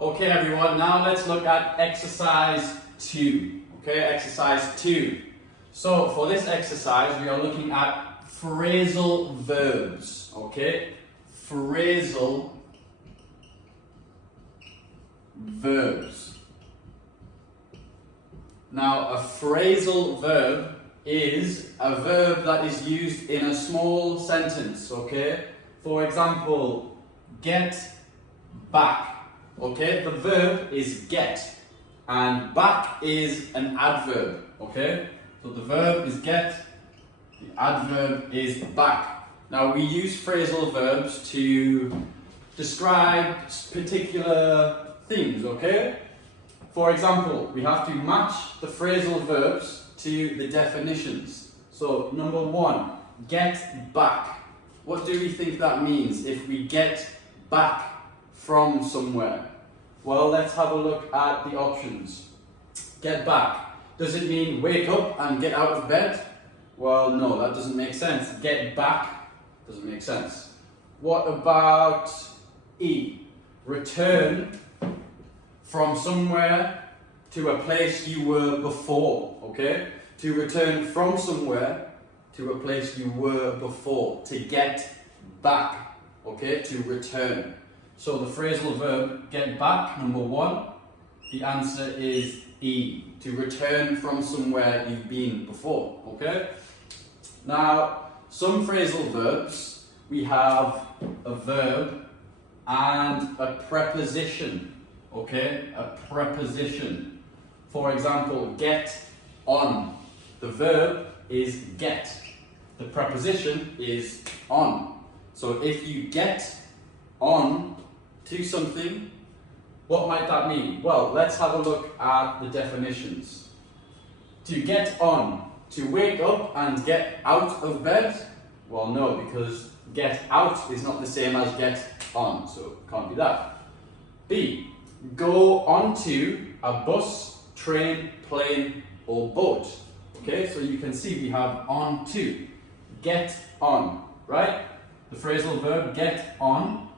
Okay everyone, now let's look at exercise 2. Okay, exercise 2. So for this exercise we are looking at phrasal verbs. Okay, phrasal verbs. Now a phrasal verb is a verb that is used in a small sentence. Okay, for example, get back. Okay, the verb is get and back is an adverb. Okay, so the verb is get, the adverb is back. Now we use phrasal verbs to describe particular things. Okay, for example, we have to match the phrasal verbs to the definitions. So number 1, get back. What do we think that means if we get back from somewhere? Well, let's have a look at the options. Get back. Does it mean wake up and get out of bed? Well, no, that doesn't make sense. Get back doesn't make sense. What about E? Return from somewhere to a place you were before. Okay? To return from somewhere to a place you were before. To get back. Okay? To return. So the phrasal verb get back, number 1, the answer is E, to return from somewhere you've been before, okay? Now, some phrasal verbs, we have a verb and a preposition, okay? A preposition. For example, get on. The verb is get. The preposition is on. So if you get on to something, what might that mean? Well, let's have a look at the definitions. To get on, to wake up and get out of bed? Well, no, because get out is not the same as get on, so it can't be that. B, go onto a bus, train, plane, or boat. Okay, so you can see we have on to, get on, right? The phrasal verb get on.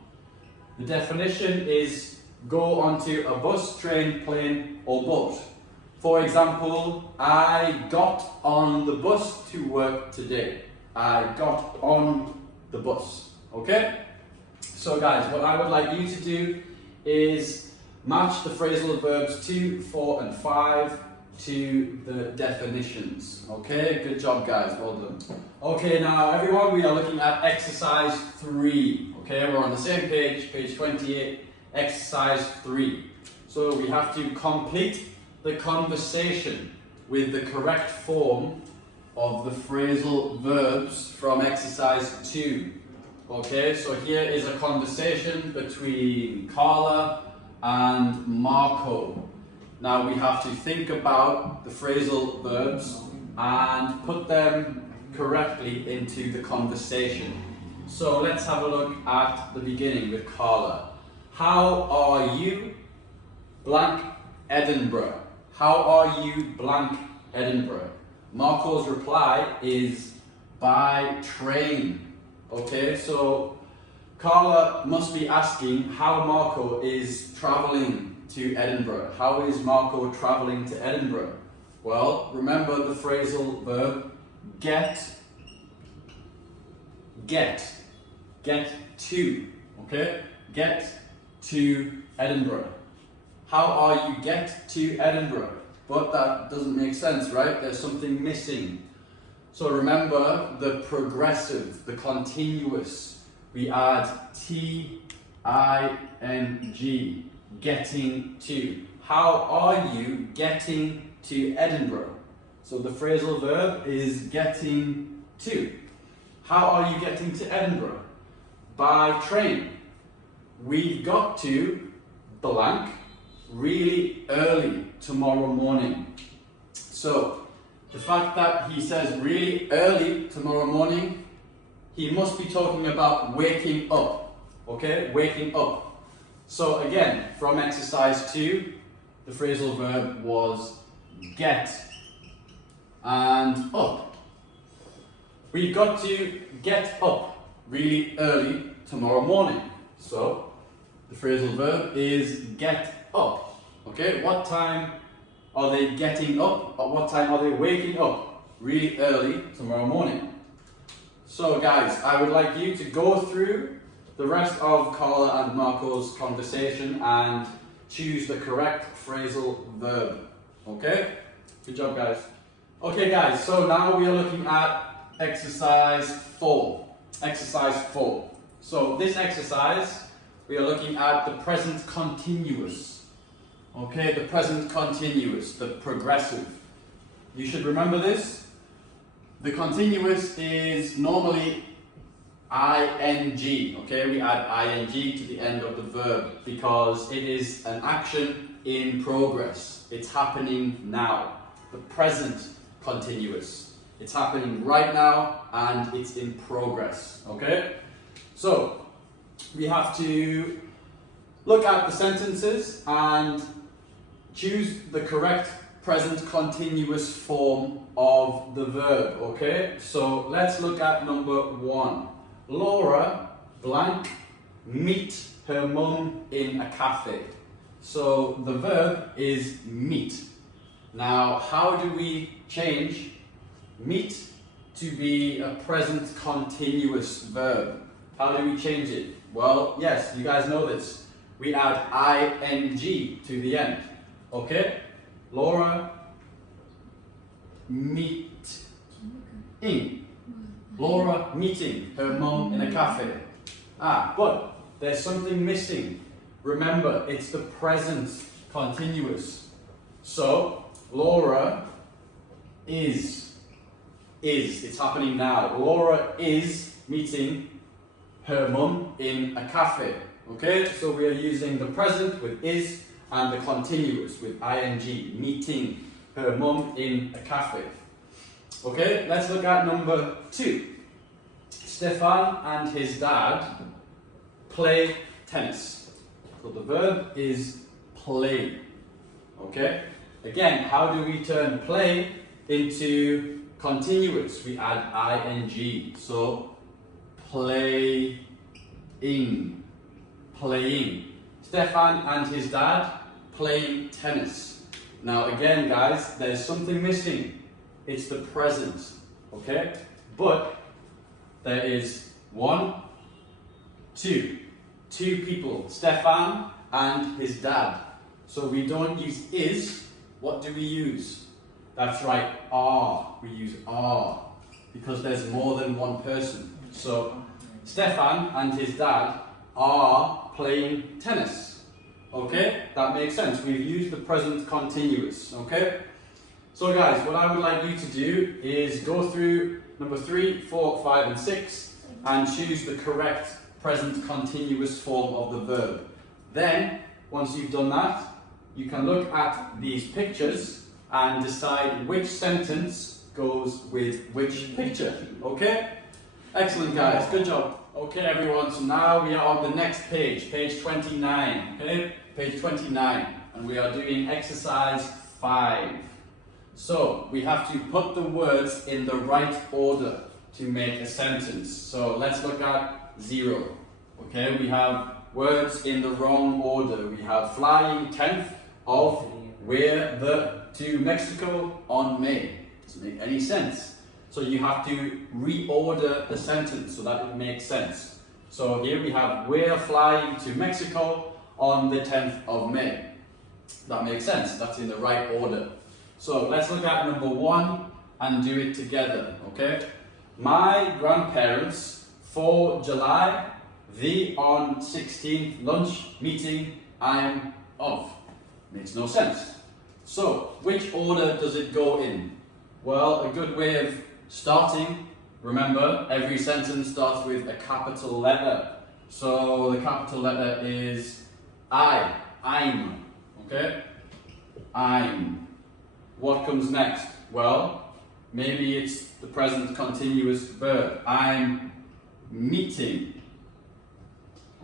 The definition is go onto a bus, train, plane, or boat. For example, I got on the bus to work today. I got on the bus. Okay? So guys, what I would like you to do is match the phrasal verbs 2, 4, and 5 to the definitions. Okay? Good job guys, well done. Okay, now everyone, we are looking at exercise 3. Okay, we're on the same page, page 28, exercise 3. So we have to complete the conversation with the correct form of the phrasal verbs from exercise 2. Okay, so here is a conversation between Carla and Marco. Now we have to think about the phrasal verbs and put them correctly into the conversation. So let's have a look at the beginning with Carla. How are you, blank, Edinburgh? How are you, blank, Edinburgh? Marco's reply is by train. Okay, so Carla must be asking how Marco is traveling to Edinburgh. How is Marco traveling to Edinburgh? Well, remember the phrasal verb get to, okay? Get to Edinburgh. How are you get to Edinburgh? But that doesn't make sense, right? There's something missing. So remember the progressive, the continuous. We add T-I-N-G, getting to. How are you getting to Edinburgh? So the phrasal verb is getting to. How are you getting to Edinburgh? By train. We've got to blank really early tomorrow morning. So the fact that he says really early tomorrow morning, he must be talking about waking up. Okay, waking up. So again, from exercise 2, the phrasal verb was get and up. We've got to get up really early tomorrow morning. So The phrasal verb is get up. Okay, what time are they getting up? Or what time are they waking up? Really early tomorrow morning. So guys, I would like you to go through the rest of Carla and Marco's conversation and choose the correct phrasal verb. Okay? Good job, guys. Okay, guys, so now we are looking at exercise 4. Exercise 4. So this exercise, we are looking at the present continuous. Okay, the present continuous, the progressive. You should remember this. The continuous is normally ing, okay? We add ing to the end of the verb because it is an action in progress. It's happening now. The present continuous. It's happening right now and it's in progress, okay? So, we have to look at the sentences and choose the correct present continuous form of the verb, okay? So, let's look at number 1. Laura blank meet her mum in a cafe. So, the verb is meet. Now, how do we change meet to be a present continuous verb? How do we change it? Well, yes, you guys know this. We add ing to the end. Okay? Laura meeting. Laura meeting her mum in a cafe. But there's something missing. Remember, it's the present continuous. So, Laura is. It's happening now. Laura is meeting her mum in a cafe. Okay, so we are using the present with is and the continuous with ing, meeting her mum in a cafe. Okay, let's look at number 2. Stefan and his dad play tennis. So the verb is play. Okay, again, how do we turn play into continuous? We add ing. So playing. Stefan and his dad playing tennis. Now again, guys, there's something missing. It's the present, okay? But there is 1, 2 people, Stefan and his dad. So we don't use is. What do we use? That's right, are. We use are because there's more than one person. So Stefan and his dad are playing tennis. Okay, that makes sense. We've used the present continuous. Okay, so guys, what I would like you to do is go through number 3, 4, 5 and 6 and choose the correct present continuous form of the verb. Then, once you've done that, you can look at these pictures and decide which sentence goes with which picture. Okay? Excellent, guys. Good job. Okay, everyone. So now we are on the next page, page 29. Okay? Page 29. And we are doing exercise 5. So, we have to put the words in the right order to make a sentence. So, let's look at 0. Okay, we have words in the wrong order. We have flying 10th of where the to Mexico on May. Doesn't make any sense. So you have to reorder the sentence so that it makes sense. So here we have we're flying to Mexico on the 10th of May. That makes sense. That's in the right order. So let's look at number 1 and do it together. Okay. My grandparents for July the on 16th lunch meeting I'm of. Makes no sense. So, which order does it go in? Well, a good way of starting, remember, every sentence starts with a capital letter. So, the capital letter is I'm, okay? I'm. What comes next? Well, maybe it's the present continuous verb. I'm meeting.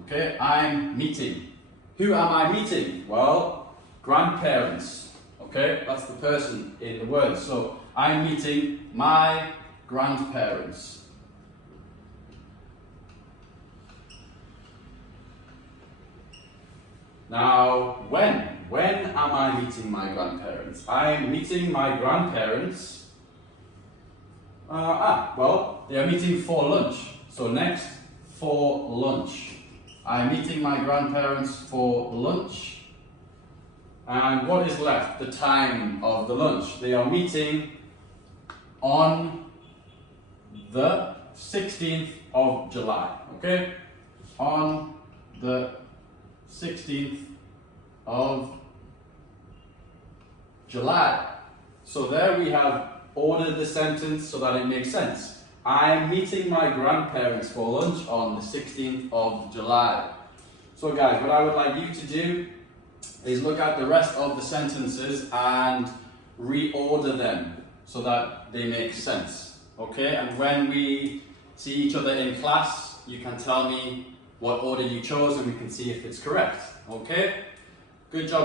Okay, I'm meeting. Who am I meeting? Well, grandparents. Okay, that's the person in the word. So, I'm meeting my grandparents. Now, when? When am I meeting my grandparents? I'm meeting my grandparents. Well, they are meeting for lunch. So next, for lunch. I'm meeting my grandparents for lunch. And what is left? The time of the lunch. They are meeting on the 16th of July. Okay? On the 16th of July. So there we have ordered the sentence so that it makes sense. I'm meeting my grandparents for lunch on the 16th of July. So guys, what I would like you to do is look at the rest of the sentences and reorder them so that they make sense. Okay? And when we see each other in class, you can tell me what order you chose and we can see if it's correct. Okay? Good job.